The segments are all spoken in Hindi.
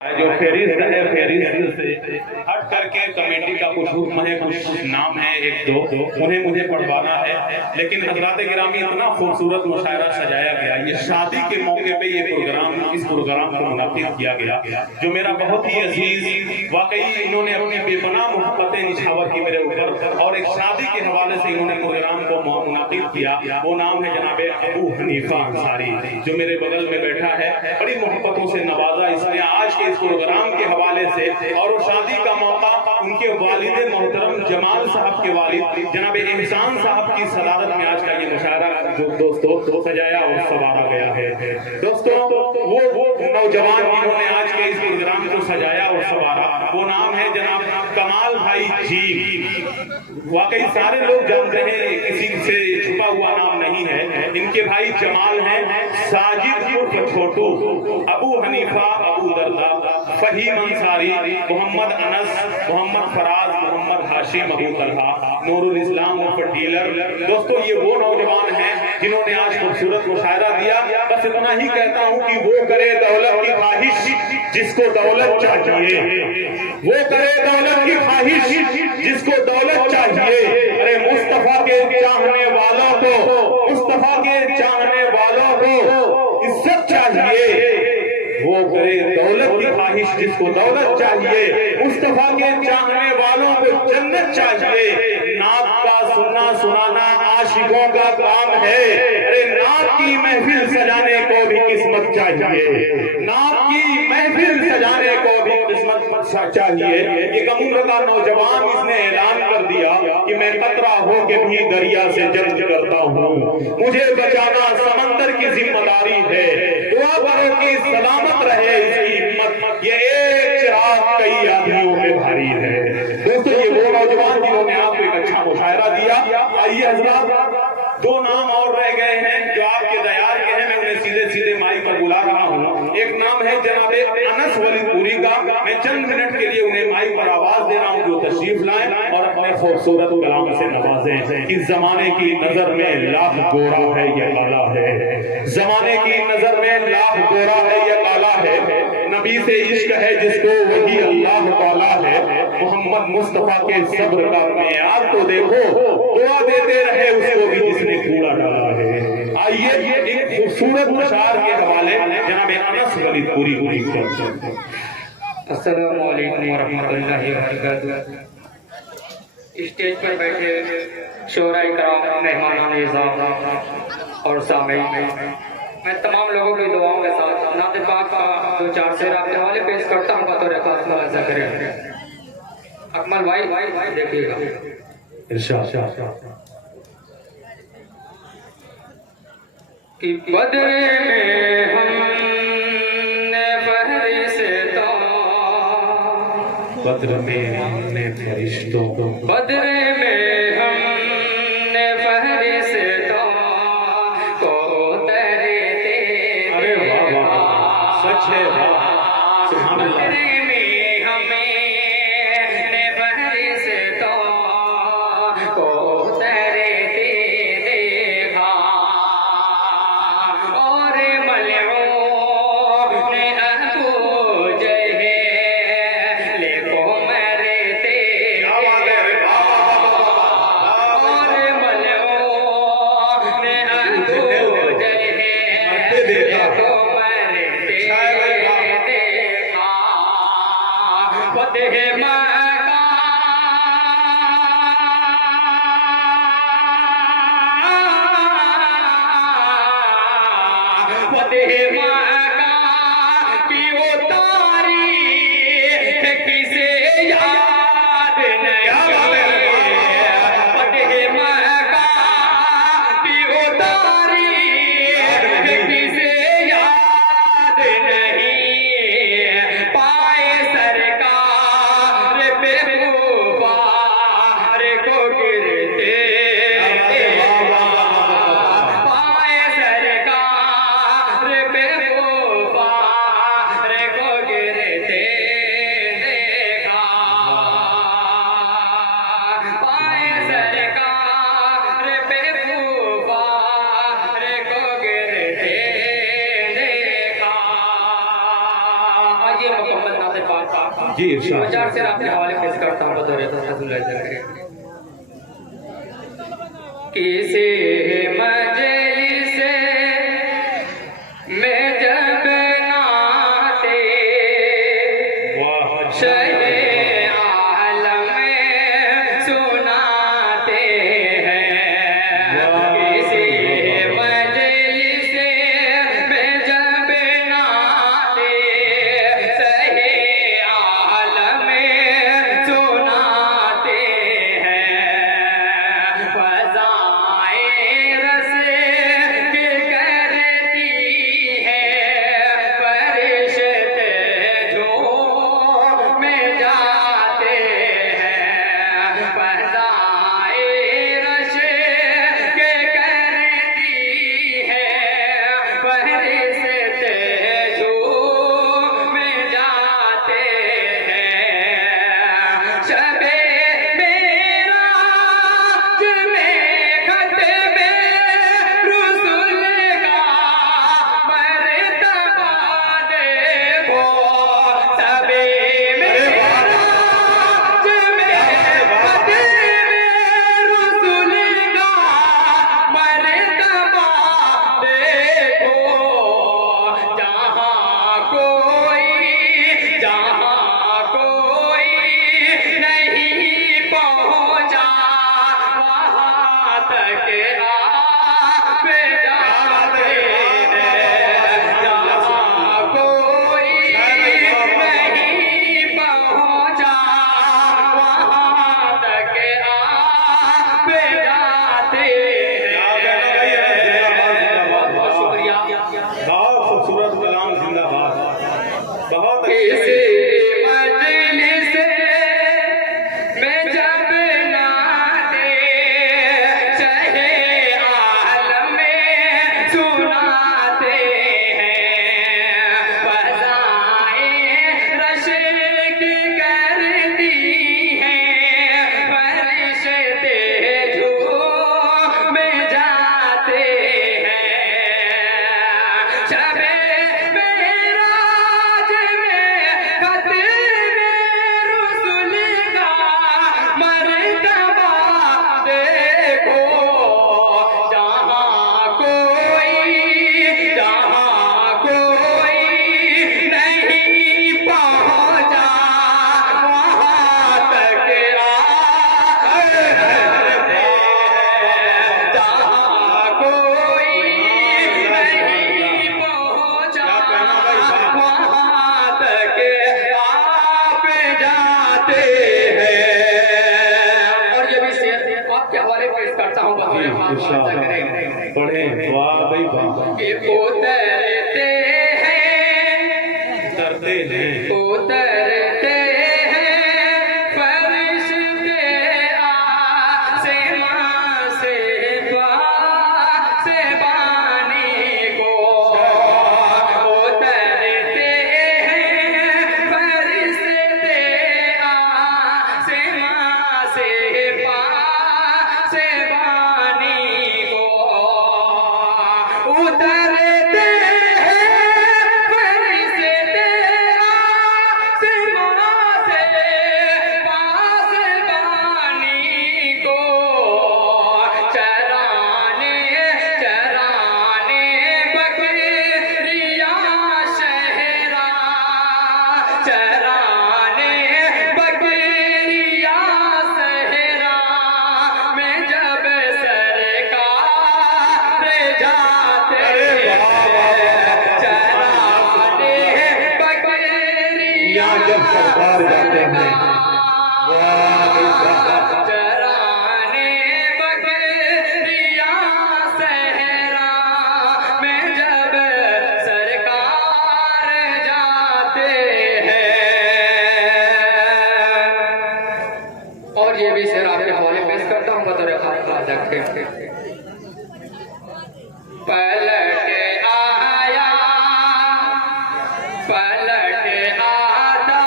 जो फेरिस्त है फेरिस्त से हट करके कमेटी का कुछ हुक्म है, कुछ नाम है, एक दो उन्हें मुझे पढ़वाना है। लेकिन हजरात गिरामी इतना खूबसूरत मुशायरा सजाया गया, ये शादी के मौके पे ये प्रोग्राम, इस प्रोग्राम को मुनाफिद किया गया जो मेरा बहुत ही अजीज, वाकई इन्होंने अपनी बेपनाह मोहब्बतें निछावर की मेरे ऊपर, और एक शादी के हवाले से इन्होंने प्रोग्राम को मुनाफिद किया। वो नाम है जनाब अबू हनीफा अंसारी, जो मेरे बगल में बैठा है। बड़ी मोहब्बतों से नवाजा इसने आज के इस प्रोग्राम के हवाले से, और वो शादी का मौका उनके वालिद मोहतरम जमाल साहब के वालिद जनाब एहसान साहब की सदारत में आज का ये मुशायरा जो दोस्तों सजाया और सवारा गया है। दोस्तों वो नौजवान जिन्होंने आज के इस प्रोग्राम को सजाया और सवारा, वो नाम है जनाब कमाल भाई जी। वाकई सारे लोग जानते हैं, किसी से छुपा हुआ नाम नहीं है। इनके भाई जमाल हैं, साजिद उर्फ छोटू, अबू हनीफा, अबू दरदा, फहीम अंसारी, मोहम्मद अनस, मोहम्मद फराज, मोहम्मद हाशिम, अबू तलहा, नूरुल इस्लाम उर्फ डीलर। दोस्तों ये वो नौजवान हैं जिन्होंने आज खूबसूरत मुशायरा दिया। बस इतना ही कहता हूँ कि वो करे दौलत की ख्वाहिश जिसको दौलत चाहिए, वो करे दौलत की ख्वाहिश जिसको दौलत चाहिए। अरे मुस्तफा के चाहने वालों को, मुस्तफा के चाहने वालों को इज्जत चाहिए। वो करे दौलत की ख्वाहिश जिसको दौलत चाहिए, मुस्तफा के चाहने वालों को जन्नत चाहिए। नात का सुनना सुनाना आशिकों का काम है। अरे नात की महफिल सजाने को भी किस्मत चाहिए, नात की महफिल सजाने को भी किस्मत चाहिए। ये कम उम्र का नौजवान इसने ऐलान कर दिया कि मैं कतरा हो के भी दरिया से जंग करता हूँ, मुझे बचाना समंदर की जिम्मेदारी है। दुआ करो कि सलामत रहे इसकी हिम्मत, ये एक चिराग कई आदमियों में भारी है। दोस्तों ये वो नौजवान जिन्होंने आपको एक अच्छा मुशायरा दिया। आइए हजरात, दो नाम और रह गए हैं जो आपके दयार के हैं, मैं उन्हें सीधे सीधे माइक पर बुला रहा हूँ। एक नाम है जनाब अनस वलीदपुरी का, मैं चंद मिनट के लिए उन्हें माइक पर आवाज दे रहा हूँ जो तशरीफ लाएं और अपने खूबसूरत कलाम से नवाजें। इस जमाने की नजर में लाख गोरा है ये काला है, जमाने की नजर में लाख गोरा है ये काला है। नबी से इश्क है जिसको वही अल्लाह वाला है। मोहम्मद मुस्तफा के सब्र का मेयार तो देखो, दुआ देते रहे उसको भी जिसने कूड़ा डाला है। आइए एक खूबसूरत मुशार के हवाले जनाब अनस वलीदपुरी हुई। अस्सलामु अलैकुम वरहमतुल्लाहि वबरकातुहू। स्टेज पर बैठे शोराए कराम, मेहमानान इज़्ज़त और सामीन, मैं तमाम लोगों की दुआओं के साथ नात पाक का दो चार शेर आपके हवाले पेश करता हूँ बतौर खास मुलाज़ा करें। अकमल भाई देखिएगा। कि बदरे में हमने फरिश्ता, बद्र में हमने फरिश्तों को, बदरे में हमने फरिश्ता को तैरते। अरे वाह वाह, सच है, सुभान अल्लाह। बदरे में हमने फरिश्ता को तैरते देखा, और मलऊन अबू जहल को मरते, और मलऊन अबू जहल को मरते देखा। फतेह मक्का फतेह मक्का की वो तारीख किसे याद नहीं, फतेह मक्का की वो तारीख किसे याद नहीं। पाए सरकार पाक जी, इरशाद। 2000 से आपके हवाले पेश करता हूँ बतौर किसी मजलिस में जब नाते शहे आलम सुनाते हैं किसी मजलिस में जब नाते शहे आलम सुनाते हैं फज़ाए रस के करती है फरिश्ते जो में जाते हैं फज़ाए रस के करती है फरिश्ते जो में जाते हैं शबे मेराज में खतबे रुसूल का मर्तबा देखो शबे मेराज में खतबे रुसूल का मर्तबा देखो जहाँ कोई नहीं पहुँचा वहाँ तक आप जाते हैं जहाँ कोई नहीं पहुँचा वहाँ तक आप जाते हैं बहुत बहुत शुक्रिया बहुत खूबसूरत कलाम, जिंदाबाद। बहुत किसी अच्छे। मजलिस में जब नाते शहे आलम सुनाते हैं फज़ाए रश की करती हैं फरिश्ते जो में जाते हैं शबे मेराज में खतबे रुसूल का मर्तबा देखो जहाँ कोई नहीं पहुँचा वहाँ तक जहाँ कोई नहीं पहुँचा वहाँ तक आप जाते हैं और ये भी शेर आपके हवाले पेश करता हूँ बतौर इरशाद। पढ़ें, वाह भाई वाह। कि उतरते हैं करते हैं उतरते हैं फरिश्ते आसमां से बानी को उतरते हैं फरिश्ते आसमां से बानी को उतरते जब सरकार जाते हैं चराने बकरियां सहरा में जब सरकार जाते हैं। और ये भी शेर आपके हवाले पेश करता हूँ बतौर खास रखे पलट आया पलट आता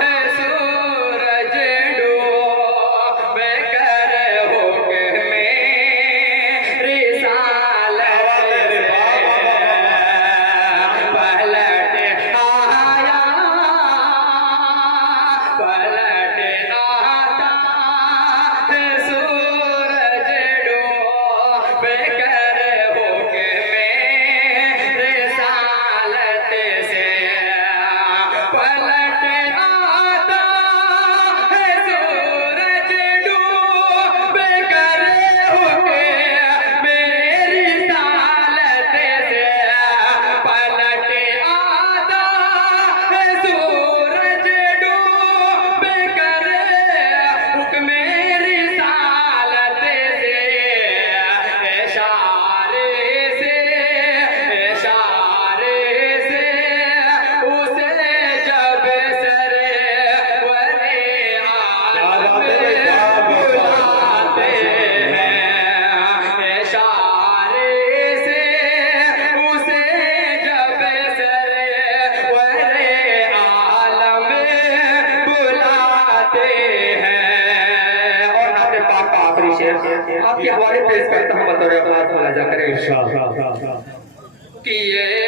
है आपके हवाले पेश करता हूँ बतौर मुलाजा करें कि ये